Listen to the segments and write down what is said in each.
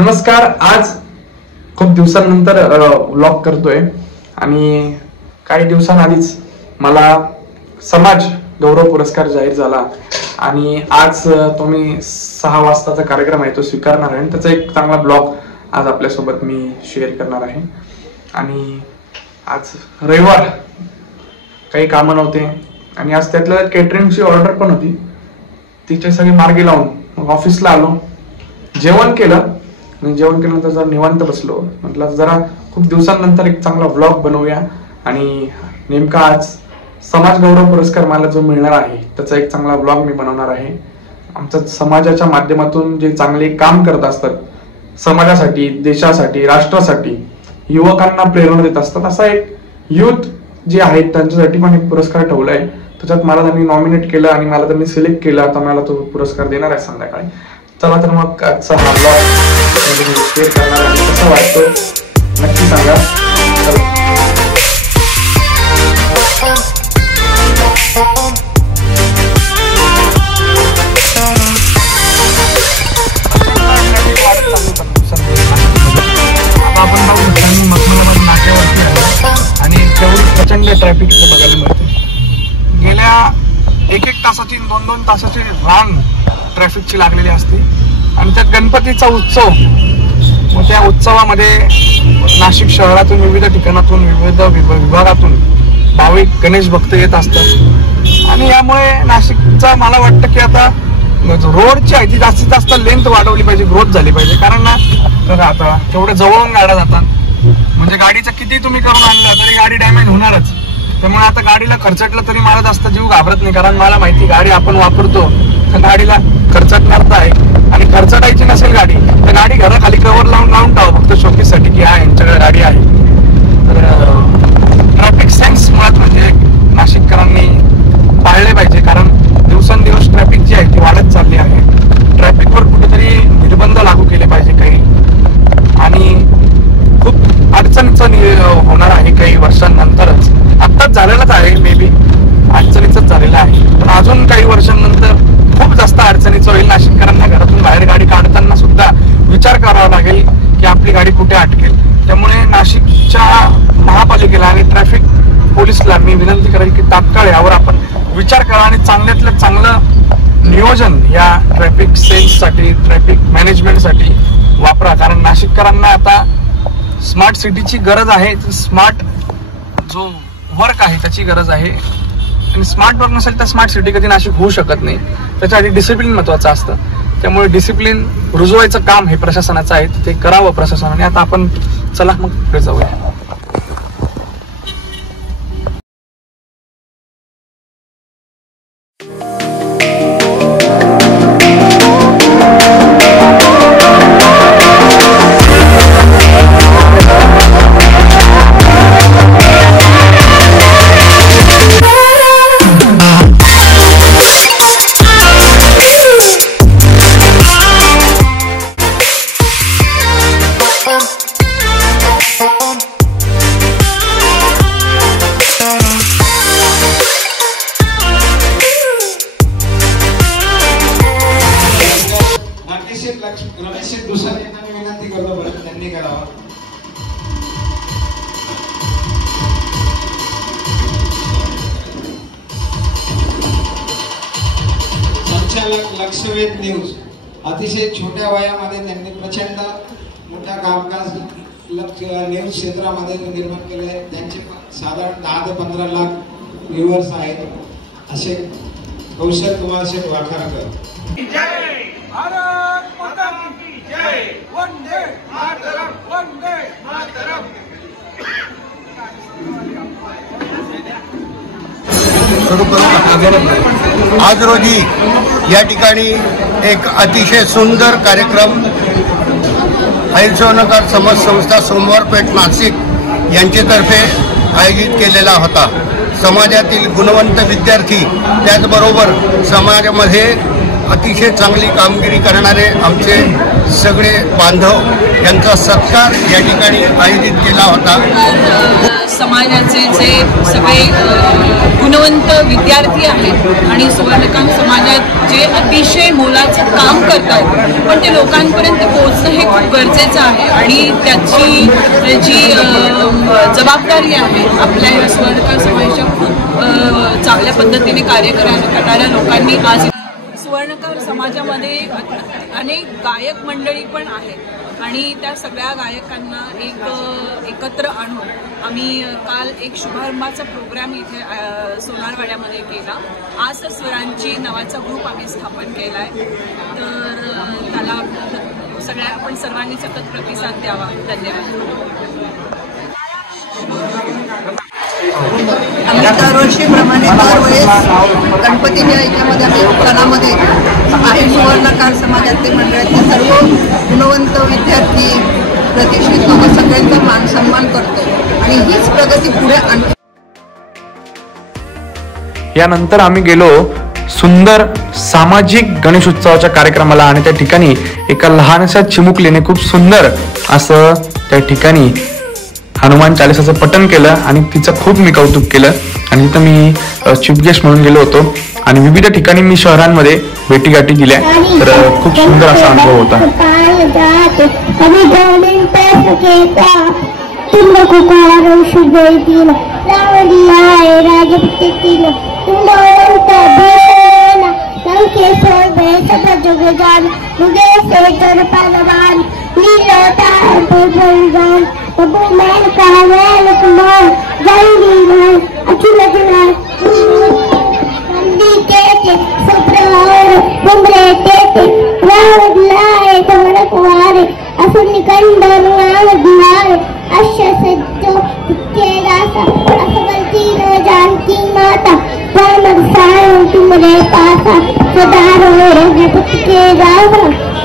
नमस्कार. आज खूप दिवसांनंतर व्लॉग करतोय आणि काही दिवसांआधीच मला समाज गौरव पुरस्कार जाहीर झाला आणि आज तो मी 6 वाजताचा कार्यक्रम आहे तो स्वीकारणार आहे. त्याचा एक चांगला ब्लॉग आज आपल्यासोबत मी शेअर करणार आहे. आणि आज रविवार, काही कामं नव्हते आणि आज त्यातल्या केटरिंगची ऑर्डर पण होती. तिचे सगळे मार्गी लावून मग ऑफिसला आलो, जेवण केलं आणि जेवण केल्यानंतर जरा निवांत बसलो. म्हटलं जरा खूप दिवसांनंतर एक चांगला व्लॉग बनवूया. आणि नेमका आज समाज गौरव पुरस्कार मला जो मिळणार आहे त्याचा एक चांगला व्लॉग मी बनवणार आहे. आमच्या समाजाच्या माध्यमातून जे चांगले काम करत असतात, समाजासाठी, देशासाठी, राष्ट्रासाठी, युवकांना प्रेरणा देत असतात, असा एक युथ जे आहेत त्यांच्यासाठी पण एक पुरस्कार ठेवलाय. त्याच्यात मला त्यांनी नॉमिनेट केलं आणि मला त्यांनी सिलेक्ट केलं. आता मला तो पुरस्कार देणार आहे संध्याकाळी. चला तर मग आजचा हा व्लॉग शेअर करणार आहे. कसं वाटतं नक्की सांगा. आपण बघू नाक्यावरती आणि तेवढी प्रचंड ट्रॅफिक बघायला मिळते. गेल्या 1-1 तासाची 2-2 तासाची रांग ट्रॅफिकची लागलेली असते. आणि त्या गणपतीचा उत्सव, मग त्या उत्सवामध्ये नाशिक शहरातून विविध ठिकाणातून विविध विभागातून भाविक गणेश भक्त येत असतात. आणि यामुळे नाशिकचा मला वाटतं की आता रोडची आहे ती जास्तीत जास्त लेंथ वाढवली पाहिजे, ग्रोथ झाली पाहिजे. कारण ना तर आता तेवढे जवळून गाड्या जातात, म्हणजे गाडीचं किती तुम्ही करून आणलं तरी गाडी डॅमेज होणारच. त्यामुळे आता गाडीला खर्चटलं तरी मला जास्त जीव घाबरत नाही, कारण मला माहिती गाडी आपण वापरतो तर गाडीला खर्चटणार तर आहे. आणि खर्चटायची नसेल गाडी तर गाडी घराखाली कव्हर लावून टाव फक्त शोकेसाठी की हा यांच्याकडे गाडी आहे. तर ट्रॅफिक सेन्स मुळात म्हणजे नाशिककरांनी पाळले पाहिजे, कारण दिवसेंदिवस ट्रॅफिक जी आहे ती वाढत चालली आहे. ट्रॅफिकवर कुठेतरी निर्बंध लागू केले पाहिजे काही. आणि खूप अडचणीचं होणार आहे काही वर्षांनंतरच. आत्ताच झालेलंच आहे, मे बी अडचणीच झालेलं आहे, पण अजून काही वर्षांनंतर खूप जास्त अडचणीचं होईल. नाशिककरांना घरातून बाहेर गाडी काढताना सुद्धा विचार करावा लागेल की आपली गाडी कुठे अटकेल. त्यामुळे नाशिकच्या महापालिकेला आणि ट्रॅफिक पोलिसला मी विनंती करेल की तात्काळ यावर आपण विचार करा आणि चांगल्यातलं चांगलं नियोजन या ट्रॅफिक सेल्ससाठी, ट्रॅफिक मॅनेजमेंटसाठी वापरा. कारण नाशिककरांना आता स्मार्ट सिटीची गरज आहे. स्मार्ट जो वर्क आहे त्याची गरज आहे. आणि स्मार्ट वर्क नसेल तर स्मार्ट सिटी कधी नाशिक होऊ शकत नाही. त्याच्या आधी डिसिप्लिन महत्वाचं असतं. त्यामुळे डिसिप्लिन रुजवायचं काम हे प्रशासनाचं आहे, ते करावं प्रशासनाने. आता आपण चला मग पुढे जाऊया. विनंती करतो त्यांनी करावा. संचालक लक्षवेध न्यूज, अतिशय छोट्या वयामध्ये त्यांनी प्रचंड मोठा कामकाज न्यूज क्षेत्रामध्ये निर्माण केले आहे. त्यांचे साधारण 10 ते 15 लाख व्ह्यूअर्स आहेत. असे कौशल कुमार शेठ वाखारकर. भारत माता की जय. वंदे मातरम, वंदे मातरम. आज रोजी या ठिकाणी एक अतिशय सुंदर कार्यक्रम अहिंसनगर समाज संस्था सोमवारपेठ नाशिक यांच्यातर्फे आयोजित केलेला होता. समाजातील गुणवंत विद्यार्थी, त्याचबरोबर समाजामध्ये अतिशय चांगली कामगिरी करणारे आमचे सगळे बांधव यांचा सत्कार या ठिकाणी आयोजित केला होता. समाजाचे जे सगळे गुणवंत विद्यार्थी आहेत आणि सुवर्णकाम समाजात जे अतिशय मोलाचं काम करतात, पण ते लोकांपर्यंत पोहोचणं हे खूप गरजेचं आहे आणि त्याची जी जबाबदारी आहे आपल्या या सुवर्णकाम समाजाच्या खूप चांगल्या पद्धतीने कार्य करणाऱ्या लोकांनी आज सुवर्णकार समाजामध्ये अनेक गायक मंडळी पण आहेत आणि त्या सगळ्या गायकांना एकत्र आणून आम्ही काल एक शुभारंभाचा प्रोग्राम इथे सोनारवाड्यामध्ये केला. आज स्वरांची नावाचा ग्रुप आम्ही स्थापन केला आहे. तर त्याला आपण सर्वांनी सतत प्रतिसाद द्यावा. धन्यवाद. आम्ही दरवर्षीप्रमाणे दरवेळेस गणपतीच्या याच्यामध्ये आम्ही सणामध्ये आहे सुवर्णकार समाजातले मंडळातले सर्व गुणवंत विद्यार्थी प्रतिष्ठित लोक सगळ्यांचा मान सन्मान करतो आणि हीच प्रगती पुढे आणतो. यानंतर आम्ही गेलो सुंदर सामाजिक गणेशोत्सवाच्या कार्यक्रमाला आणि त्या ठिकाणी एका लहानशा चिमुकलीने खूप सुंदर असं त्या ठिकाणी हनुमान चालीसाचं पठण केलं आणि तिचं खूप मी कौतुक केलं. आणि तिथं मी चीफ गेस्ट म्हणून गेलो होतो आणि विविध ठिकाणी मी शहरांमध्ये भेटीगाठी दिल्या. तर खूप सुंदर असा अनुभव होता.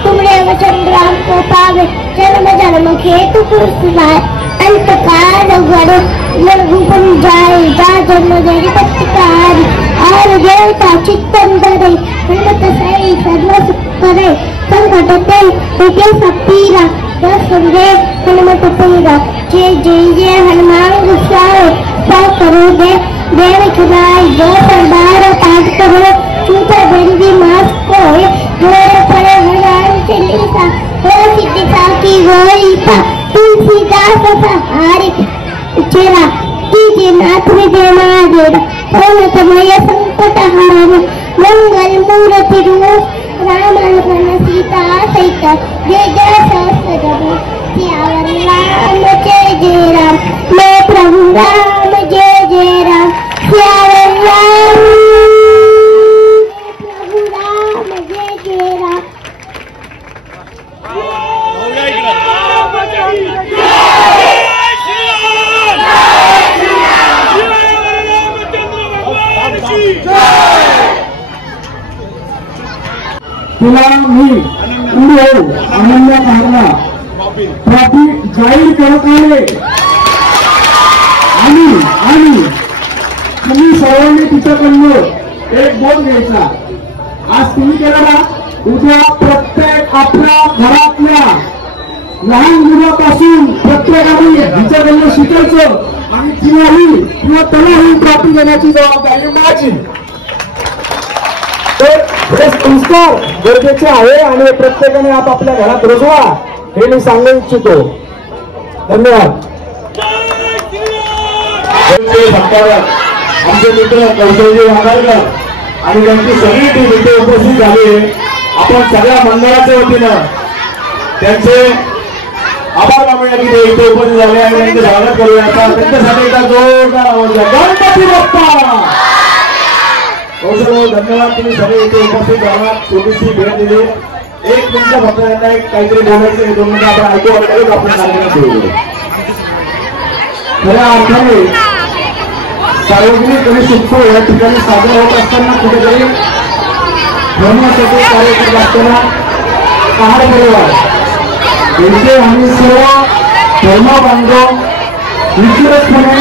तुमरे वचन राम को पावे जन्म जन्म खेतु पुरस्कार अंतकाल गढ़ लघुपन जाए जा जन्म जय पत्तिकार और देवता चित्तन धरे हनुमत सही सर्व सुख करे संकट ते होते सपीरा दस संगे हनुमत पीरा जय जय जय हनुमान गुस्साओ सा करो दे देव खुदाई जो सरदार पाठ करो चूता बंदी मास को जोर पड़े हनुमान चालीसा हो सिद्धिसा की गोईसा तुलसीदास सहारे चेरा कीजिए नाथ विजय महादेव सोनतमय संकट हरण मंगल मूर्ति रूप राम लक्ष्मण सीता सहित जय जय सहस्त्र सियावर राम जय जय राम मैं प्रभु राम जय जय राम सियावर राम प्रभु राम जय जय राम. तुला मी अनन्या भारला ट्रॉफी जाहीर करत आहे आणि तुम्ही सर्वांनी तिच्याकडनं एक बोट घ्यायचा. आज तुम्ही केला ना, उद्या प्रत्येक आपल्या घरातल्या लहान मुलापासून प्रत्येकाने हिच्याकडनं शिकायचं आणि तिलाही किंवा त्यालाही ट्रॉफी देण्याची जबाबदारी माझी. तर हे संस्कार गरजेचे आहे आणि प्रत्येकाने आपापल्या घरात रुजवा हे मी सांगू इच्छितो. धन्यवाद. आमचे मित्र कौशलजी वांगारकर आणि त्यांची सगळी टीम इथे उपस्थित झाली. आपण सगळ्या मंडळाच्या वतीनं त्यांचे आभार मानूया की ते इथे उपस्थित झाले आणि त्यांचे स्वागत करूया. त्यांच्यासाठी एकदा जोरदार आवाज द्या. गणपती बाप्पा. कौशल धन्यवाद. तुम्ही सगळे इथे उपस्थित झाला, छोटीशी भेट दिली. एक मिनिट फक्त यांना एक काहीतरी बोलायचं, 2 मिनिटं आपण ऐकू वाटलं आपल्या कार्यक्रम सुरू करू. खऱ्या अर्थाने सार्वजनिक गणेशोत्सव या ठिकाणी साजरा होत असताना कुठेतरी धर्मासाठी कार्य करत असताना पहाड परिवार यांचे आम्ही सर्व धर्म बांधव विशेषपणे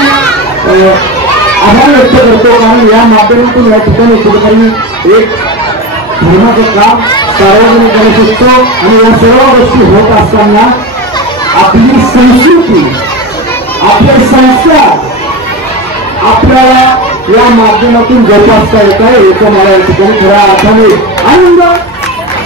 आभार व्यक्त करतो. कारण या माध्यमातून या ठिकाणी कुठेतरी एक धर्माचं काम, सार्वजनिक गणेशोत्सव आणि या सर्व गोष्टी होत असताना आपली संस्कृती, आपले संस्कार आपल्याला या माध्यमातून जोपासता येत आहे, याचा मला या ठिकाणी खऱ्या अर्थाने आनंद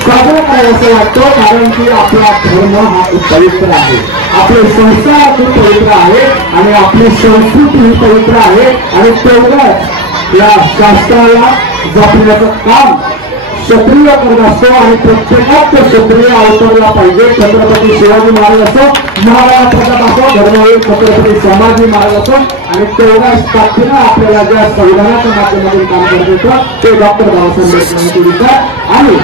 साजरा करायचं वाटतो. कारण की आपला धर्म हा खूप पवित्र आहे, आपले संस्कार खूप पवित्र आहे आणि आपली संस्कृती ही पवित्र आहे. आणि तेवढं या शास्त्राला जपण्याचं काम क्षत्रिय करत असतो आणि प्रत्येकात क्षत्रिय अवतरला पाहिजे. छत्रपती शिवाजी महाराज असो, महाराणा प्रताप असो, धर्मवीर छत्रपती संभाजी महाराज असो. आणि तेवढ्या ताकदीनं आपल्याला ज्या संविधानाच्या माध्यमातून काम करत होतं ते डॉक्टर बाबासाहेब आंबेडकरांचे विचार आणि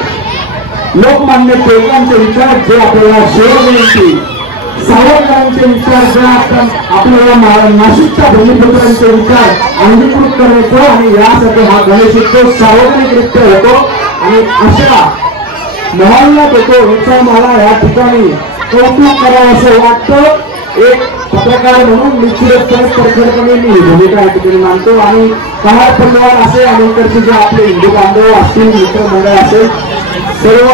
लोकमान्य टिळकांचे विचार, जे आपल्याला शिवजयंती सावरकरांचे विचार, जे आपल्याला नाशिकच्या भूमिपुत्रांचे विचार अंगीकृत करायचो. आणि यासाठी हा गणेशोत्सव सार्वजनिकरित्या होतो आणि अशा मोहल्ल्यात होतो. याचा मला या ठिकाणी कौतुक करावं असं वाटतं. एक पत्रकार म्हणून निश्चितपणे परखडपणे मी भूमिका या ठिकाणी मानतो. आणि कहार परिवार असेल आणि इकडचे जे आपले हिंदू बांधव असतील, मित्रमंडळ असेल, सर्व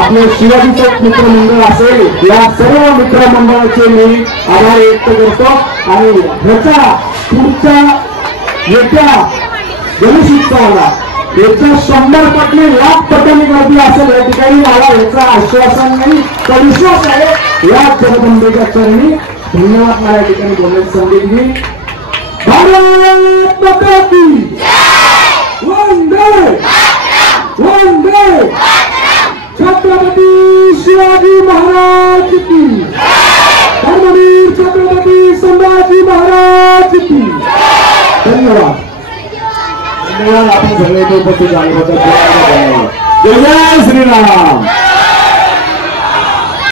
आपले शिवाजी चौक मित्रमंडळ असेल, या सर्व मित्रमंडळाचे मी आभार व्यक्त करतो. आणि ह्याचा पुढच्या येत्या गणेशोत्सवाला याच्या 100 पटने लाख पटांनी गर्दी असेल या ठिकाणी मला याचा आश्वासन नाही तर विश्वास आहे. या जगदंबेच्या चरणी धन्यवाद. मला या ठिकाणी बोलण्याची संधी दिली. भारत माता की वंदे वंदे. छत्रपती शिवाजी महाराज की, धर्मवीर छत्रपती संभाजी महाराज की. धन्यवाद. धन्यवाद. आपण सगळे उपस्थित झाल्याबद्दल जय श्रीराम.